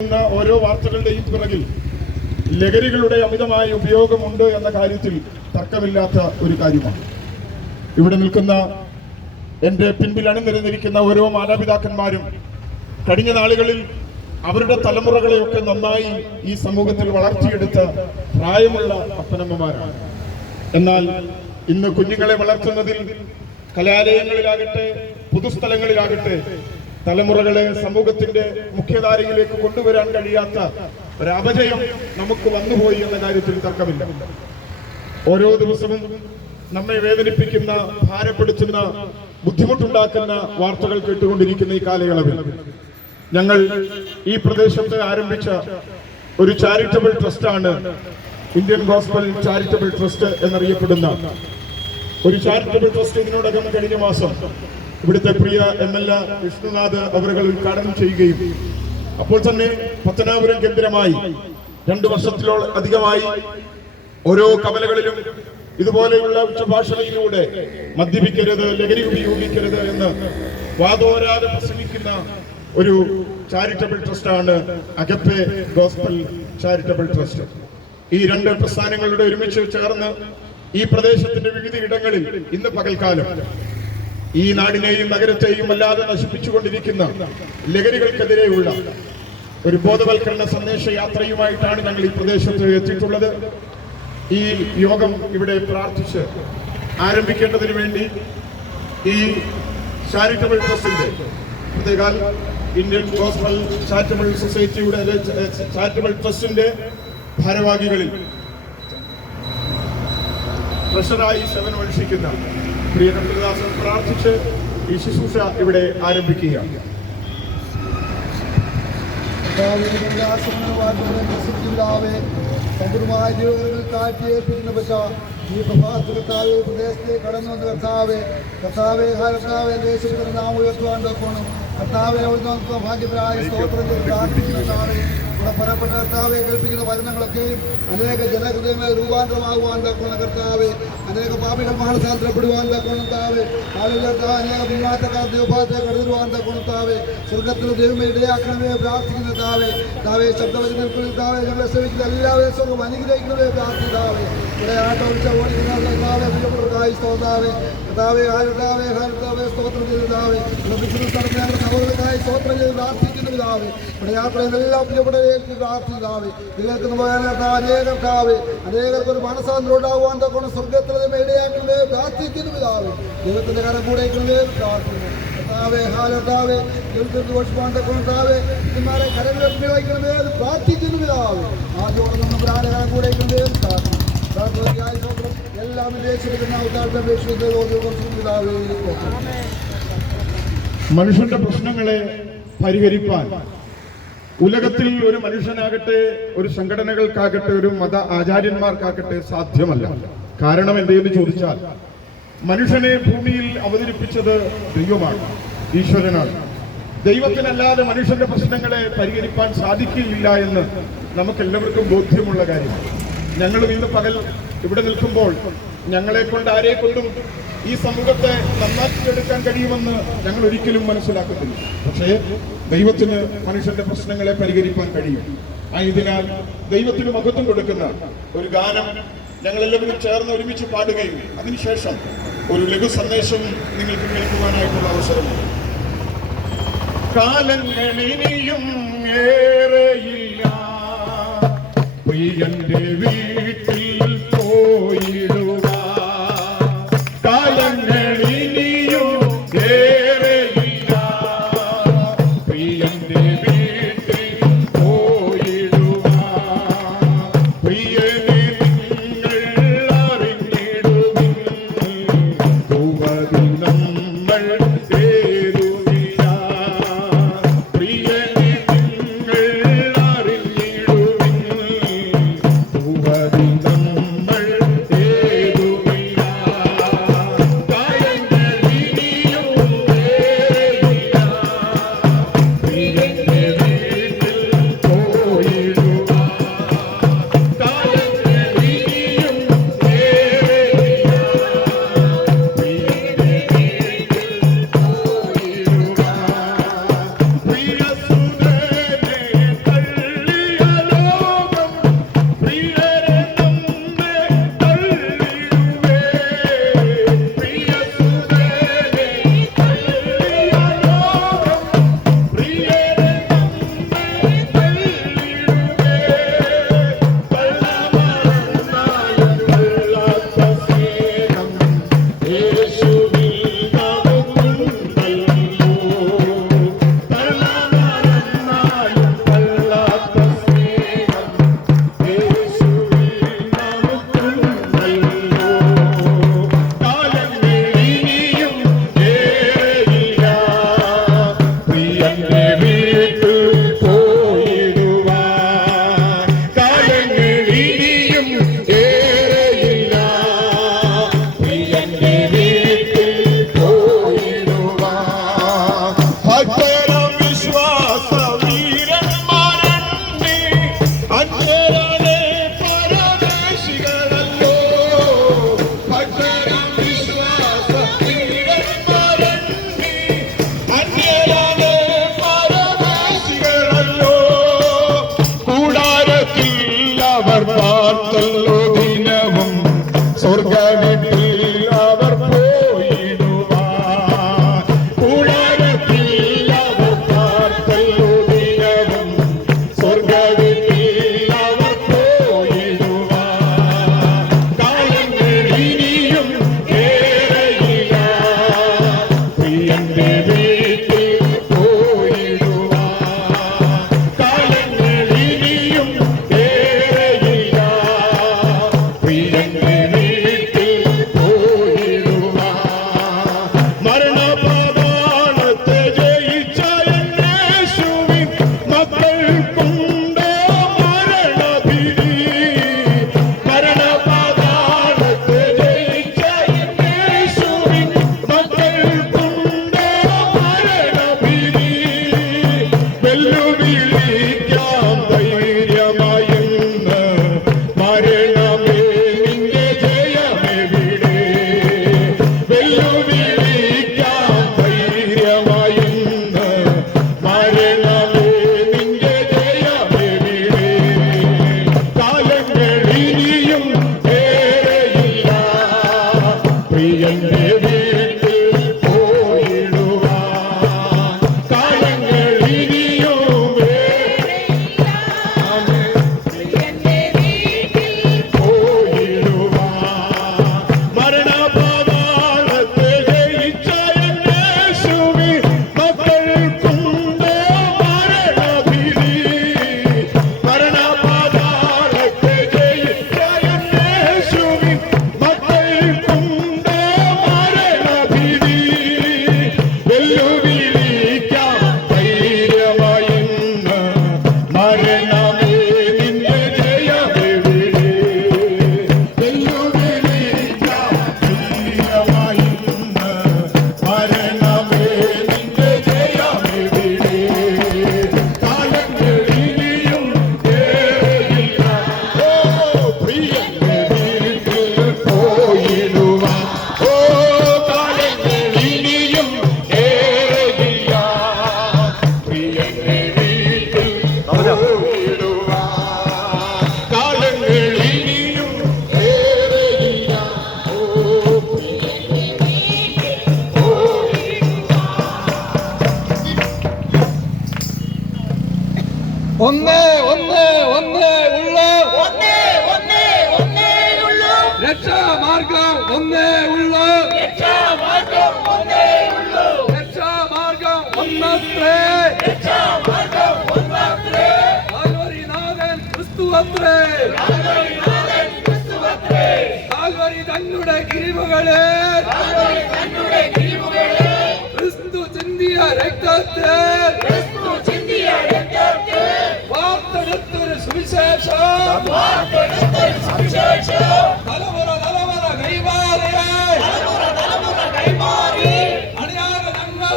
ഓരോ വാർത്തകളുടെയും പിറകിൽ ലഹരികളുടെ അമിതമായ ഉപയോഗമുണ്ട് എന്ന കാര്യത്തിൽ തർക്കമില്ലാത്ത ഒരു കാര്യമാണ്. ഇവിടെ നിൽക്കുന്ന എൻ്റെ പിൻപിൽ അണിനിരന്നിരിക്കുന്ന ഓരോ മാതാപിതാക്കന്മാരും കഴിഞ്ഞ നാളുകളിൽ അവരുടെ തലമുറകളെയൊക്കെ നന്നായി ഈ സമൂഹത്തിൽ വളർത്തിയെടുത്ത പ്രായമുള്ള അപ്പനമ്മമാരാണ്. എന്നാൽ ഇന്ന് കുഞ്ഞുങ്ങളെ വളർത്തുന്നതിൽ കലാലയങ്ങളിലാകട്ടെ പൊതുസ്ഥലങ്ങളിലാകട്ടെ തലമുറകളെ സമൂഹത്തിന്റെ മുഖ്യധാരയിലേക്ക് കൊണ്ടുവരാൻ കഴിയാത്ത ഒരപജയം നമുക്ക് വന്നുപോയി എന്ന കാര്യത്തിൽ തർക്കമില്ല. ഓരോ ദിവസവും നമ്മെ വേദനിപ്പിക്കുന്ന, ഭാരപ്പെടുത്തുന്ന, ബുദ്ധിമുട്ടുണ്ടാക്കുന്ന വാർത്തകൾ കേട്ടുകൊണ്ടിരിക്കുന്ന ഈ കാലയളവിൽ ഞങ്ങൾ ഈ പ്രദേശത്ത് ആരംഭിച്ച ഒരു ചാരിറ്റബിൾ ട്രസ്റ്റാണ് ഇന്ത്യൻ ഗോസ്പൽ ചാരിറ്റബിൾ ട്രസ്റ്റ് എന്നറിയപ്പെടുന്ന ഒരു ചാരിറ്റബിൾ ട്രസ്റ്റ്. ഇതിനോടകം കഴിഞ്ഞ മാസം ഇവിടുത്തെ പ്രിയ MLA വിഷ്ണുനാഥ് അവരുകൾ ഉദ്ഘാടനം ചെയ്യുകയും അപ്പോൾ തന്നെ പത്തനാപുരം കേന്ദ്രമായി 2 വർഷത്തിലധികമായി ഓരോ കവലകളിലും ഇതുപോലെയുള്ള ഉച്ചഭാഷണയിലൂടെ മദ്യപിക്കരുത്, ലഹരി ഉപയോഗിക്കരുത് എന്ന് വാദോരാതെ പ്രസംഗിക്കുന്ന ഒരു ചാരിറ്റബിൾ ട്രസ്റ്റാണ് അഗപ്പെ ഗോസ്പൽ ചാരിറ്റബിൾ ട്രസ്റ്റ്. ഈ 2 പ്രസ്ഥാനങ്ങളുടെ ഒരുമിച്ച് ചേർന്ന് ഈ പ്രദേശത്തിന്റെ വിവിധ ഇടങ്ങളിൽ ഇന്ന് പകൽക്കാലം ഈ നാടിനെയും നഗരത്തെയും അല്ലാതെ നശിപ്പിച്ചുകൊണ്ടിരിക്കുന്ന ലഹരികൾക്കെതിരെയുള്ള ഒരു ബോധവൽക്കരണ സന്ദേശ യാത്രയുമായിട്ടാണ് ഞങ്ങൾ ഈ പ്രദേശത്ത് എത്തിയിട്ടുള്ളത്. ഈ യോഗം ഇവിടെ പ്രാർത്ഥിച്ച് ആരംഭിക്കേണ്ടതിന് വേണ്ടി ഈ ചാരിറ്റബിൾ ട്രസ്റ്റിന്റെ പ്രത്യേക ഇന്ത്യൻ ഗോസ്പൽ ചാരിറ്റബിൾ സൊസൈറ്റിയുടെ ചാരിറ്റബിൾ ട്രസ്റ്റിന്റെ ഭാരവാഹികളിൽ ട്രഷറായി സേവനമനുഷ്ഠിക്കുന്ന പ്രിയ കർത്തൃദാസൻ പ്രാർത്ഥിച്ച് ഈ ശുശ്രൂഷ ഇവിടെ ആരംഭിക്കുകയാണ്. സമ്പൂർണമായ ജീവിതങ്ങൾ കാറ്റിയേൽപ്പിക്കുന്ന പറ്റ ഈ പ്രഭാതത്താവ് പ്രദേശത്തെ കടന്നു വന്ന് കർത്താവെ കർത്താവെ ദേശത്തിന്റെ നാം ഉയർത്തുവാൻ തോക്കണം. കർത്താവെ അവിടുന്ന് ഭാഗ്യപരായ സ്തോത്രത്തിൽ പ്രാർത്ഥിക്കുന്നതാണ്. ഇവിടെ പറയപ്പെട്ട കർത്താവെ കേൾപ്പിക്കുന്ന വചനങ്ങളൊക്കെയും അനേക ജനഹൃദയങ്ങൾ രൂപാന്തരമാകുവാൻ തക്കണം. കർത്താവെ അനേക പാപികൾ മാനസാന്തരപ്പെടുവാൻ തക്കണം. താവെ അനേക പിന്മാറ്റക്കാർ ദൈവഭാഗത്തെ കടന്നുവാൻ തക്കണം. താവെ സ്വർഗത്തിൽ ദൈവമേ ഇടയാക്കണമേ പ്രാർത്ഥിക്കുന്ന താവെ ശബ്ദവചനങ്ങളിൽ താവെ ഞങ്ങളെ ശ്രമിക്കുന്ന എല്ലാവരെയും സ്വർഗം അനുഗ്രഹിക്കണമേ പ്രാർത്ഥിതാവേ. ഇവിടെ ആട്ടോറിച്ച ഓടിക്കുന്ന താവെ സ്തോതാവേ സ്തോത്രം ചെയ്താവേ. ബിസിനസ് നടന്ന ഞങ്ങളുടെ സഹോദരനായി സ്തോത്രം ചെയ്ത് പ്രാർത്ഥിക്കുന്ന പിതാവേ. ഇവിടെ യാത്രയിലെല്ലാം പ്രിയപ്പെട്ടവരേക്ക് പ്രാർത്ഥിതാവേ. അനേകർക്ക് ഒരു മനസ്സാന്തരം ഉണ്ടാകുവാൻ തക്കണം. സ്വർഗത്തിൽ ഇടയാക്കണമേ പ്രാർത്ഥിക്കുന്നു പിതാവേ. ദൈവത്തിന്റെ കരം കൂടെ പ്രാർത്ഥിക്കുന്നു. കരങ്ങളെ പ്രാർത്ഥിക്കുന്നു പിതാവേ. ആദ്യോടെ നമ്മൾ കരം കൂടെ പ്രാർത്ഥിക്കുന്നു. എല്ലാം മനുഷ്യന്റെ പ്രശ്നങ്ങളെ പരിഹരിപ്പാൻ ഉലകത്തിൽ ഒരു മനുഷ്യനാകട്ടെ, ഒരു സംഘടനകൾക്കാകട്ടെ, ഒരു മത ആചാര്യന്മാർക്കാകട്ടെ സാധ്യമല്ല. കാരണം എന്തെന്ന് ചോദിച്ചാൽ മനുഷ്യനെ ഭൂമിയിൽ അവതരിപ്പിച്ചത് ദൈവമാണ്, ഈശ്വരനാണ്. ദൈവത്തിനല്ലാതെ മനുഷ്യന്റെ പ്രശ്നങ്ങളെ പരിഹരിപ്പാൻ സാധിക്കുകയില്ല എന്ന് നമുക്കെല്ലാവർക്കും ബോധ്യമുള്ള കാര്യമാണ്. ഞങ്ങളും ഇന്ന് പകൽ ഇവിടെ നിൽക്കുമ്പോൾ ഞങ്ങളെ കൊണ്ട് ആരെ കൊണ്ടും ഈ സമൂഹത്തെ നന്നാക്കിയെടുക്കാൻ കഴിയുമെന്ന് ഞങ്ങൾ ഒരിക്കലും മനസ്സിലാക്കുന്നില്ല. പക്ഷേ ദൈവത്തിന് മനുഷ്യന്റെ പ്രശ്നങ്ങളെ പരിഹരിക്കാൻ കഴിയും. ആയതിനാൽ ദൈവത്തിന് മഹത്വം കൊടുക്കുന്ന ഒരു ഗാനം ഞങ്ങളെല്ലാവരും ചേർന്ന് ഒരുമിച്ച് പാടുകയും അതിനുശേഷം ഒരു ലഘു സന്ദേശം നിങ്ങൾക്ക് കേൾക്കുവാനായിട്ടുള്ള അവസരമുണ്ട്. കാലങ്ങളിനിയും ഏറെയില്ല പ്രിയന്റെ വീട്ടിൽ പോയിടുക. കാലങ്ങളിനിയും ഏറെയില്ല പ്രിയന്റെ വീട്ടിൽ പോയിടുക. പ്രിയനെ നിങ്ങൾ അറിഞ്ഞിടുവിൻ, ഭൂവതിൽ നമ്മൾ ചേരുന്നില്ല. പ്രിയനെ നിങ്ങൾ ഒന്നേ ഉള്ളൂ രക്ഷാമാർഗം ഒന്നേ ഉള്ളൂ രക്ഷാമാർഗം ഒന്നത്രേ കാൽവരിനാഥൻ ക്രിസ്തുവത്രേ കാൽവരി തന്നുടെ കിരിവുകളെ ക്രിസ്തു ചിന്തിയ രക്തത്തെ വാർത്തെടുത്തൊരു സുവിശേഷം തലമുറ കൈമാറി അണിയാതെ ഞങ്ങൾ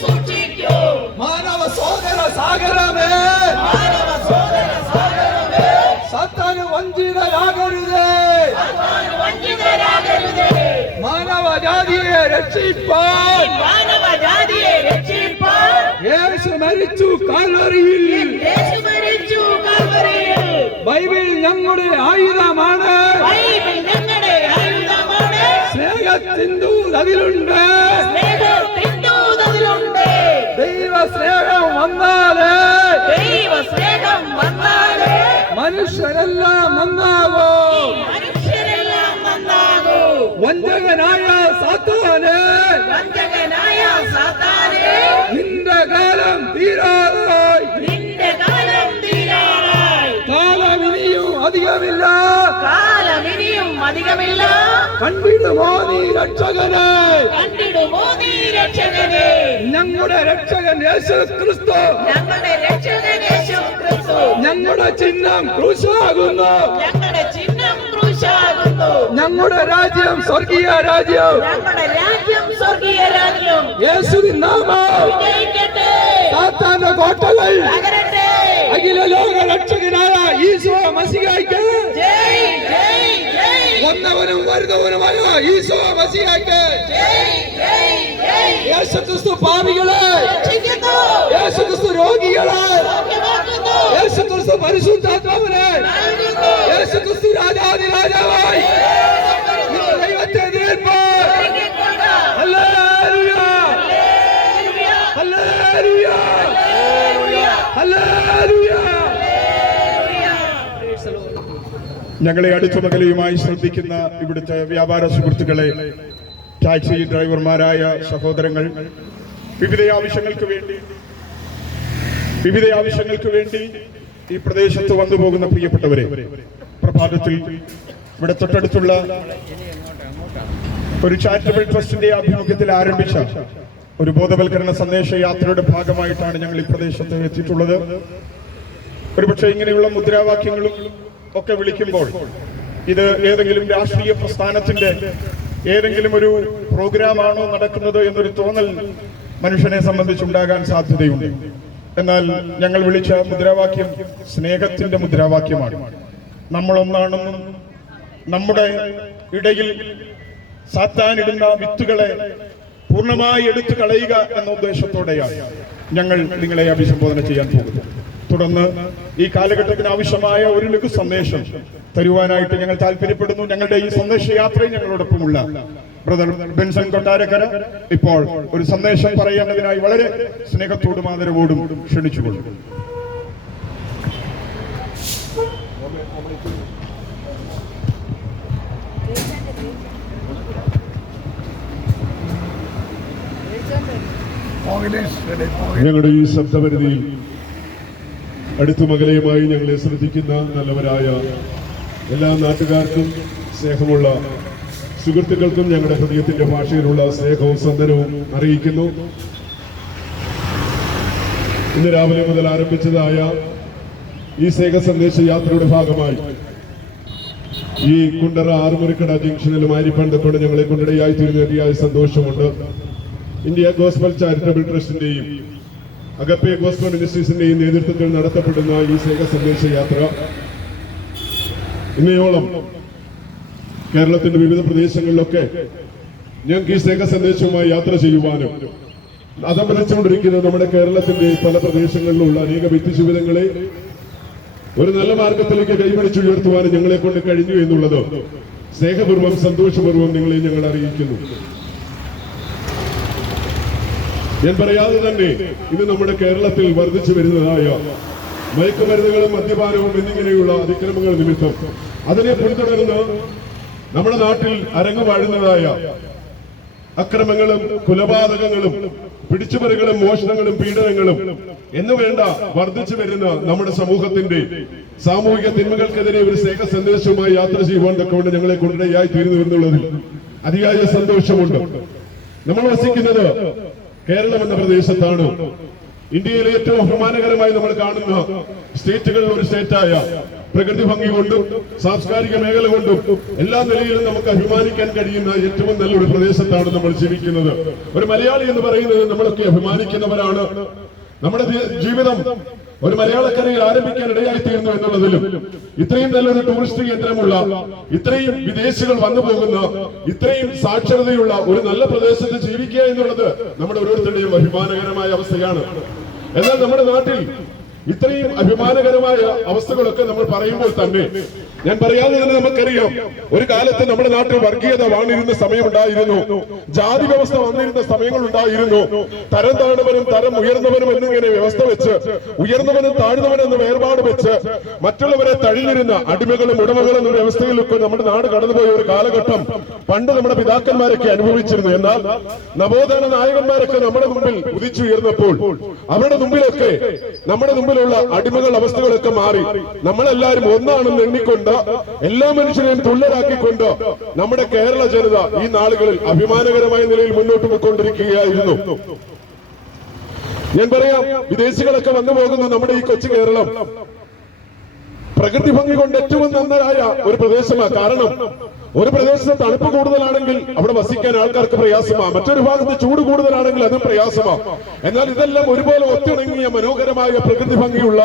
സൂക്ഷിക്കും മാനവ സോദര സാഗരമേ സാത്താന് വഞ്ചിതരാകരുതേ മാനവജാതിയെ രക്ഷിപ്പാൻ യേശു മരിച്ചു കാൽവരിയിൽ ബൈബിൾ ഞങ്ങളുടെ ആയുധമാണ് സ്നേഹത്തിൻ്റെ അതിലുണ്ട് ദൈവ സ്നേഹം വന്നാലേ മനുഷ്യരെല്ലാം നന്നാകും വഞ്ചകനായ സാത്താനെ നിന്റെ കാലം തീരാറായി കാലമിനിയും അധികമില്ല കണ്ടിടുമോ നീ രക്ഷകനെ ഞങ്ങളുടെ രക്ഷകൻ യേശു ക്രിസ്തു ഞങ്ങളുടെ ചിഹ്നം ക്രൂശാകുന്നു ഞങ്ങളുടെ രാജ്യം സ്വർഗീയ രാജ്യം യേശുവിൻ നാമം സാത്താന്റെ കോട്ടകൾ അഖില ലോക രക്ഷകനായ ഈശോ മസിഹായ്ക്ക് വന്നവനും വരുന്നവനുമായ ഈശോ മസിഹായ്ക്ക് യേശുക്രിസ്തു പാപികളെ യേശുക്രിസ്തു രോഗികളെ യേശുക്രിസ്തു പരിശുദ്ധാത്മാവിനെ യേശുക്രിസ്തു രാജാതിരാജാവായി ദൈവത്തെ എതിരേൽപ്പാൻ ഹല്ലേലൂയ ഹല്ലേലൂയ ഹല്ലേലൂയ. ഞങ്ങളെ അടുത്തുമകലയുമായി ശ്രദ്ധിക്കുന്ന ഇവിടുത്തെ വ്യാപാര സുഹൃത്തുക്കളെ, ടാക്സി ഡ്രൈവർമാരായ സഹോദരങ്ങൾ, വിവിധ ആവശ്യങ്ങൾക്ക് വേണ്ടി ഈ പ്രദേശത്ത് വന്നു പോകുന്ന പ്രിയപ്പെട്ടവരെ, പ്രഭാതത്തിൽ ഇവിടെ തൊട്ടടുത്തുള്ള ഒരു ചാരിറ്റബിൾ ട്രസ്റ്റിന്റെ ആഭിമുഖ്യത്തിൽ ആരംഭിച്ച ഒരു ബോധവൽക്കരണ സന്ദേശ യാത്രയുടെ ഭാഗമായിട്ടാണ് ഞങ്ങൾ ഈ പ്രദേശത്ത് എത്തിയിട്ടുള്ളത്. ഒരുപക്ഷെ ഇങ്ങനെയുള്ള മുദ്രാവാക്യങ്ങളും ഒക്കെ വിളിക്കുമ്പോൾ ഇത് ഏതെങ്കിലും രാഷ്ട്രീയ പ്രസ്ഥാനത്തിന്റെ ഏതെങ്കിലും ഒരു പ്രോഗ്രാമാണോ നടക്കുന്നത് എന്നൊരു തോന്നൽ മനുഷ്യനെ സംബന്ധിച്ചുണ്ടാകാൻ സാധ്യതയുണ്ട്. എന്നാൽ ഞങ്ങൾ വിളിച്ച മുദ്രാവാക്യം സ്നേഹത്തിന്റെ മുദ്രാവാക്യമാണ്. നമ്മളൊന്നാണെന്നും നമ്മുടെ ഇടയിൽ സാത്താനിടുന്ന വിത്തുകളെ പൂർണ്ണമായി എടുത്തു കളയുക എന്ന ഉദ്ദേശത്തോടെയാണ് ഞങ്ങൾ നിങ്ങളെ അഭിസംബോധന ചെയ്യാൻ പോകുന്നത്. തുടർന്ന് ഈ കാലഘട്ടത്തിന് ആവശ്യമായ ഒരു ലഘു സന്ദേശം തരുവാനായിട്ട് ഞങ്ങൾ താല്പര്യപ്പെടുന്നു. ഞങ്ങളുടെ ഈ സന്ദേശയാത്രയിൽ ഞങ്ങളോടൊപ്പമുള്ള ബ്രദർ ബെൻസൺ കൊട്ടാരക്കര ഇപ്പോൾ ഒരു സന്ദേശം പറയേണ്ടതിനായി വളരെ സ്നേഹത്തോടും ആദരവോടും ക്ഷണിച്ചുകൊള്ളുന്നു. ഞങ്ങളുടെ ഈ ശബ്ദപരിധിയിൽ അടുത്തുമകലയുമായി ഞങ്ങളെ ശ്രദ്ധിക്കുന്ന നല്ലവരായ എല്ലാ നാട്ടുകാർക്കും സ്നേഹമുള്ള സുഹൃത്തുക്കൾക്കും ഞങ്ങളുടെ ഹൃദയത്തിന്റെ ഭാഷയിലുള്ള സ്നേഹവും സന്ദനവും അറിയിക്കുന്നു. ഇന്ന് രാവിലെ മുതൽ ആരംഭിച്ചതായ ഈ സ്നേഹ സന്ദേശ യാത്രയുടെ ഭാഗമായി ഈ കുണ്ടറ ആറുമുറിക്കട ജംഗ്ഷനിലും ആരിപ്പണ്ടത്തോടെ ഞങ്ങളെ കൊണ്ടിടയായി തീരുന്നതിയായ സന്തോഷമുണ്ട്. ഇന്ത്യ ഗോസ്ബൽ ചാരിറ്റബിൾ ട്രസ്റ്റിന്റെയും അഗപ്പെ ഗോസ്ബൽ മിനിസ്ട്രീസിന്റെയും നേതൃത്വത്തിൽ നടത്തപ്പെടുന്ന ഈ സ്നേഹ സന്ദേശ യാത്ര ഇന്നയോളം കേരളത്തിന്റെ വിവിധ പ്രദേശങ്ങളിലൊക്കെ ഞങ്ങൾക്ക് ഈ സ്നേഹ സന്ദേശവുമായി യാത്ര ചെയ്യുവാനും അതമ്പലിച്ചുകൊണ്ടിരിക്കുന്ന നമ്മുടെ കേരളത്തിന്റെ പല പ്രദേശങ്ങളിലുള്ള അനേക വ്യക്തിജീവിതങ്ങളെ ഒരു നല്ല മാർഗത്തിലേക്ക് കൈപിടിച്ചുയർത്തുവാനും ഞങ്ങളെ കൊണ്ട് കഴിഞ്ഞു എന്നുള്ളത് സ്നേഹപൂർവ്വം സന്തോഷപൂർവ്വം നിങ്ങളെ ഞങ്ങൾ അറിയിക്കുന്നു. ഞാൻ പറയാതെ തന്നെ ഇത് നമ്മുടെ കേരളത്തിൽ വർദ്ധിച്ചു വരുന്നതായ മയക്കുമരുന്നുകളും മദ്യപാനവും എന്നിങ്ങനെയുള്ള അതിക്രമങ്ങൾ നിമിത്തം അതിനെ പിന്തുടർന്ന് നമ്മുടെ നാട്ടിൽ അരങ്ങുവാഴുന്നതായ അക്രമങ്ങളും കൊലപാതകങ്ങളും പിടിച്ചുപറികളും മോഷണങ്ങളും പീഡനങ്ങളും എന്നുവേണ്ട വർദ്ധിച്ചു വരുന്ന നമ്മുടെ സമൂഹത്തിന്റെ സാമൂഹിക തിന്മകൾക്കെതിരെ ഒരു സ്നേഹ സന്ദേശവുമായി യാത്ര ചെയ്യുവാൻ തക്കവണ്ണം ഞങ്ങളെ കൊണ്ടിടയായി തീരുന്നു എന്നുള്ളതിൽ അതിയായ സന്തോഷമുണ്ട്. നമ്മൾ വസിക്കുന്നത് കേരളം എന്ന പ്രദേശത്താണ്. ഇന്ത്യയിലെ ഏറ്റവും അഭിമാനകരമായി നമ്മൾ കാണുന്ന സ്റ്റേറ്റുകളിൽ ഒരു സ്റ്റേറ്റായ പ്രകൃതി ഭംഗി കൊണ്ടും സാംസ്കാരിക മേഖല കൊണ്ടും എല്ലാ നിലയിലും നമുക്ക് അഭിമാനിക്കാൻ കഴിയുന്ന ഏറ്റവും നല്ലൊരു പ്രദേശത്താണ് നമ്മൾ ജീവിക്കുന്നത്. ഒരു മലയാളി എന്ന് പറയുന്നത് നമ്മളൊക്കെ അഭിമാനിക്കുന്നവരാണ്. നമ്മുടെ ജീവിതം ഒരു മലയാളക്കരയിൽ ആരംഭിക്കാൻ ഇടയായി തീർന്നു എന്നുള്ളതിലും ഇത്രയും നല്ലൊരു ടൂറിസ്റ്റ് കേന്ദ്രമുള്ള, ഇത്രയും വിദേശികൾ വന്നു പോകുന്ന, ഇത്രയും സാക്ഷരതയുള്ള ഒരു നല്ല പ്രദേശത്ത് ജീവിക്കുക എന്നുള്ളത് നമ്മുടെ ഓരോരുത്തരുടെയും അഭിമാനകരമായ അവസ്ഥയാണ്. എന്നാൽ നമ്മുടെ നാട്ടിൽ ഇത്രയും അഭിമാനകരമായ അവസ്ഥകളൊക്കെ നമ്മൾ പറയുമ്പോൾ തന്നെ ഞാൻ പറയാതെ തന്നെ നമുക്കറിയാം, ഒരു കാലത്ത് നമ്മുടെ നാട്ടിൽ വർഗീയത വാണിരുന്ന സമയമുണ്ടായിരുന്നു, ജാതി വ്യവസ്ഥ വന്നിരുന്ന സമയങ്ങളുണ്ടായിരുന്നു. തരം താഴ്ന്നവനും തരം ഉയർന്നവനും എന്നിങ്ങനെ വ്യവസ്ഥ വെച്ച് ഉയർന്നവനും താഴ്ന്നവനും എന്ന വേർപാട് വെച്ച് മറ്റുള്ളവരെ തഴിഞ്ഞിരുന്ന അടിമകളും ഉടമകളും എന്ന വ്യവസ്ഥയിലൊക്കെ നമ്മുടെ നാട് കടന്നുപോയ ഒരു കാലഘട്ടം പണ്ട് നമ്മുടെ പിതാക്കന്മാരൊക്കെ അനുഭവിച്ചിരുന്നു. എന്നാൽ നവോത്ഥാന നായകന്മാരൊക്കെ നമ്മുടെ മുമ്പിൽ ഉദിച്ചുയർന്നപ്പോൾ അവരുടെ മുമ്പിലൊക്കെ നമ്മുടെ മുമ്പിലുള്ള അടിമകൾ അവസ്ഥകളൊക്കെ മാറി നമ്മളെല്ലാവരും ഒന്നാണെന്ന് എണ്ണിക്കൊണ്ട് എല്ലാ മനുഷ്യരെയും തുല്യരാക്കിക്കൊണ്ട് നമ്മുടെ കേരള ജനത ഈ നാളുകളിൽ അഭിമാനകരമായ നിലയിൽ മുന്നോട്ട് പോയിക്കൊണ്ടിരിക്കുകയായിരുന്നു. ഞാൻ പറയാം, വിദേശികളൊക്കെ വന്നു പോകുന്ന നമ്മുടെ ഈ കൊച്ചു കേരളം പ്രകൃതി ഭംഗി കൊണ്ട് ഏറ്റവും നന്നായ ഒരു പ്രദേശമാണ്. കാരണം ഒരു പ്രദേശത്ത് തണുപ്പ് കൂടുതലാണെങ്കിൽ അവിടെ വസിക്കാൻ ആൾക്കാർക്ക് പ്രയാസമാണ്, മറ്റൊരു ഭാഗത്ത് ചൂട് കൂടുതലാണെങ്കിൽ അതും പ്രയാസമാണ്. എന്നാൽ ഇതെല്ലാം ഒരുപോലെ ഒത്തിണങ്ങിയ മനോഹരമായ പ്രകൃതി ഭംഗിയുള്ള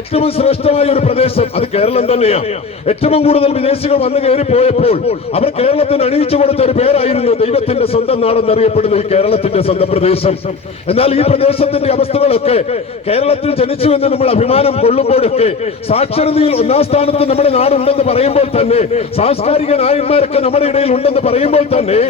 ഏറ്റവും ശ്രേഷ്ഠമായ ഒരു പ്രദേശം അത് കേരളം തന്നെയാണ്. ഏറ്റവും കൂടുതൽ വിദേശികൾ വന്നു കയറി പോയപ്പോൾ അവർ കേരളത്തിന് അണിയിച്ചു കൊടുത്ത ഒരു പേരായിരുന്നു ദൈവത്തിന്റെ സ്വന്തം നാടെന്നറിയപ്പെടുന്ന ഈ കേരളത്തിന്റെ സ്വന്തം പ്രദേശം. എന്നാൽ ഈ പ്രദേശത്തിന്റെ അവസ്ഥകളൊക്കെ കേരളത്തിൽ ജനിച്ചു എന്ന് നമ്മൾ അഭിമാനം കൊള്ളുമ്പോഴൊക്കെ സാക്ഷരതയിൽ ഒന്നാം സ്ഥാനത്ത് നമ്മുടെ നാടുണ്ടെന്ന് പറയുമ്പോൾ തന്നെ, സാംസ്കാരിക നായന്മാരൊക്കെ നമ്മുടെ ഇടയിൽ ഉണ്ടെന്ന് പറയുമ്പോൾ തന്നെ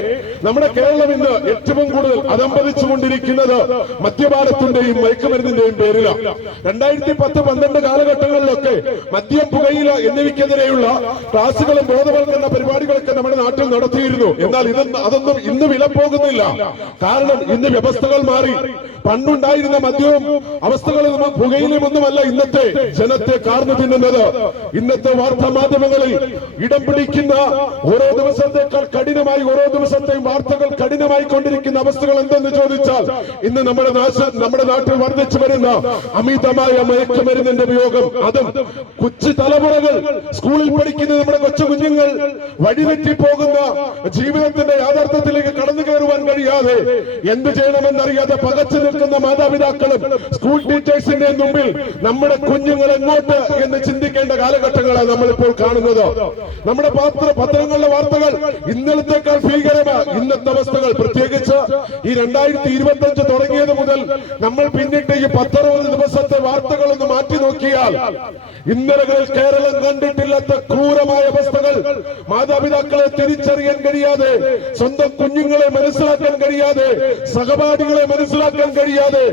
നമ്മുടെ കേരളം ഇന്ന് ഏറ്റവും കൂടുതൽ അതമ്പതിച്ചുകൊണ്ടിരിക്കുന്നത് മദ്യപാനത്തിന്റെയും മയക്കുമരുന്നിന്റെയും പേരിലാണ്. 2010-12 കാലഘട്ടങ്ങളിലൊക്കെ മദ്യം, പുകയില എന്നിവയ്ക്കെതിരെയുള്ള ക്ലാസുകളും ബോധവൽക്കരണ പരിപാടികളൊക്കെ നമ്മുടെ നാട്ടിൽ നടത്തിയിരുന്നു. എന്നാൽ അതൊന്നും ഇന്ന് വില പോകുന്നില്ല. കാരണം ഇന്ന് വ്യവസ്ഥകൾ മാറി. പണ്ടുണ്ടായിരുന്ന മദ്യവും അവസ്ഥകളും പുകയിലും ഒന്നുമല്ല ഇന്നത്തെ ജനത്തെ കാർന്നു തിന്നുന്നത്. ഇന്നത്തെ വാർത്താ മാധ്യമങ്ങളിൽ ഇടം പിടിക്കുന്ന ഓരോ ദിവസത്തേക്കാൾ കഠിനമായി ഓരോ ദിവസത്തെയും വാർത്തകൾ കഠിനമായി കൊണ്ടിരിക്കുന്ന അവസ്ഥകൾ എന്തെന്ന് ചോദിച്ചാൽ ഇന്ന് നമ്മുടെ നാട്ടിൽ വർദ്ധിച്ചു വരുന്ന അമിതമായ മയക്കുമരുന്നിന്റെ ഉപയോഗം, അതും കൊച്ചു തലമുറകൾ, സ്കൂളിൽ പഠിക്കുന്ന നമ്മുടെ കൊച്ചു കുഞ്ഞുങ്ങൾ വഴിതെറ്റിപ്പോകുന്ന ജീവിതത്തിന്റെ യാഥാർത്ഥ്യത്തിലേക്ക് കടന്നു കയറുവാൻ കഴിയാതെ എന്ത് ചെയ്യണമെന്നറിയാതെ പകച്ചു നിൽക്കുന്ന മാതാപിതാക്കളും സ്കൂൾ ടീച്ചേഴ്സിന്റെ മുമ്പിൽ നമ്മുടെ കുഞ്ഞുങ്ങൾ എങ്ങോട്ട് എന്ന് ചിന്തിക്കേണ്ട കാലഘട്ടങ്ങളാണ് നമ്മളിപ്പോൾ കാണുന്നത്. നമ്മുടെ പത്രങ്ങളിലെ വാർത്തകൾ ഇന്നലത്തേക്കാൾ ഭീകരമാണ്. ഇന്നത്തെ അവസ്ഥകൾ പ്രത്യേകിച്ച് ഈ 2025 തുടങ്ങിയത് മുതൽ നമ്മൾ പിന്നിട്ട് ഈ 10-60 ദിവസത്തെ വാർത്തകളൊന്ന് മാറ്റി നോക്കിയാൽ ഇന്നലകളിൽ കേരളം കണ്ടിട്ടില്ലാത്ത ക്രൂരമായ അവസ്ഥകൾ, മാതാപിതാക്കളെ തിരിച്ചറിയാൻ കഴിയാതെ, സ്വന്തം കുഞ്ഞുങ്ങളെ മനസ്സിലാക്കാൻ കഴിയാതെ, സഹപാഠികളെ മനസ്സിലാക്കാൻ കഴിയാതെ,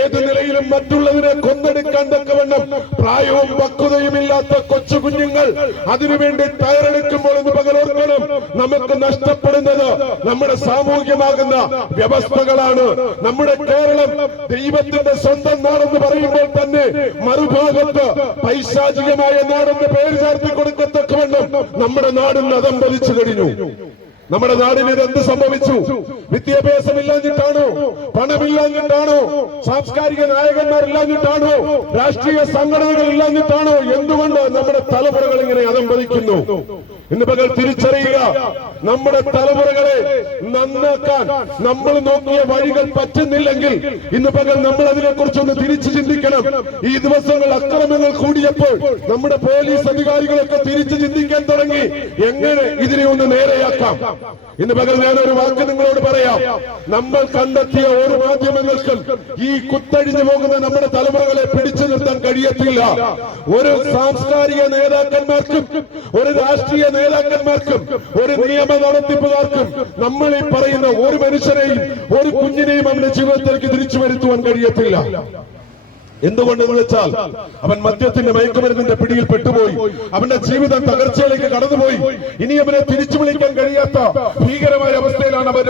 ഏത് നിലയിലും മറ്റുള്ളതിനെ കൊന്നെടുക്കാൻ തക്കവണ്ണം പ്രായവും പക്വതയും ഇല്ലാത്ത കൊച്ചു കുഞ്ഞുങ്ങൾ അതിനുവേണ്ടി തയ്യാറെടുക്കുമ്പോൾ എന്ന് പകലോർക്കണം നമുക്ക് നഷ്ടപ്പെടുന്നത് നമ്മുടെ സാമൂഹ്യമാകുന്ന വ്യവസ്ഥകളാണ്. നമ്മുടെ കേരളം ദൈവത്തിന്റെ സ്വന്തം നാടെന്ന് പറയുമ്പോൾ തന്നെ മറുഭാഗത്ത് പൈശാചികമായ നാടെന്ന് പേര് ചേർത്തി കൊടുക്കത്തക്കവണ്ണം നമ്മുടെ നാടിന് അതമ്പതിച്ചു കഴിഞ്ഞു. നമ്മുടെ നാടിന് ഇതെന്ത് സംഭവിച്ചു? വിദ്യാഭ്യാസമില്ലാഞ്ഞിട്ടാണോ? പണമില്ലാഞ്ഞിട്ടാണോ? സാംസ്കാരിക നായകന്മാരില്ലാഞ്ഞിട്ടാണോ? രാഷ്ട്രീയ സംഘടനകൾ ഇല്ലാഞ്ഞിട്ടാണോ? എന്തുകൊണ്ട് നമ്മുടെ തലമുറകൾ ഇങ്ങനെ അതമ്പതിക്കുന്നു? ഇന്ന് പകൽ തിരിച്ചറിയുക, നമ്മുടെ തലമുറകളെ നന്നാക്കാൻ നമ്മൾ നോക്കിയ വഴികൾ പറ്റുന്നില്ലെങ്കിൽ ഇന്ന് പകൽ നമ്മൾ അതിനെക്കുറിച്ചൊന്ന് തിരിച്ചു ചിന്തിക്കണം. ഈ ദിവസങ്ങൾ അക്രമങ്ങൾ കൂടിയപ്പോൾ നമ്മുടെ പോലീസ് അധികാരികളൊക്കെ തിരിച്ചു ചിന്തിക്കാൻ തുടങ്ങി, എങ്ങനെ ഇതിനെ ഒന്ന് നേരെയാക്കാം. ഇന്ന് പകൽ ഞാനൊരു വാക്ക് നിങ്ങളോട് പറയാം. നമ്മൾ കണ്ടെത്തിയ ഓരോ മാധ്യമങ്ങൾക്കും ഈ കുത്തഴിഞ്ഞു പോകുന്ന നമ്മുടെ തലമുറകളെ പിടിച്ചു നിർത്താൻ കഴിയും. കഴിയത്തില്ല. ഒരു സാംസ്കാരിക നേതാക്കന്മാർക്കും ഒരു രാഷ്ട്രീയ നേതാക്കന്മാർക്കും ഒരു നിയമ നടത്തിപ്പുകാർക്കും നമ്മൾ ഈ പറയുന്ന ഒരു മനുഷ്യനെയും ഒരു കുഞ്ഞിനെയും അവന്റെ ജീവിതത്തിലേക്ക് തിരിച്ചു വരുത്തുവാൻ കഴിയത്തില്ല. എന്തുകൊണ്ടെന്ന് വെച്ചാൽ അവൻ മദ്യത്തിന്റെ മയക്കുമരുന്നിന്റെ പിടിയിൽ പെട്ടുപോയി, അവന്റെ ജീവിതം തകർച്ചയിലേക്ക് കടന്നുപോയി. ഇനി അവനെ തിരിച്ചു വിളിക്കാൻ കഴിയാത്ത ഭീകരമായ അവസ്ഥയിലാണ് അവൻ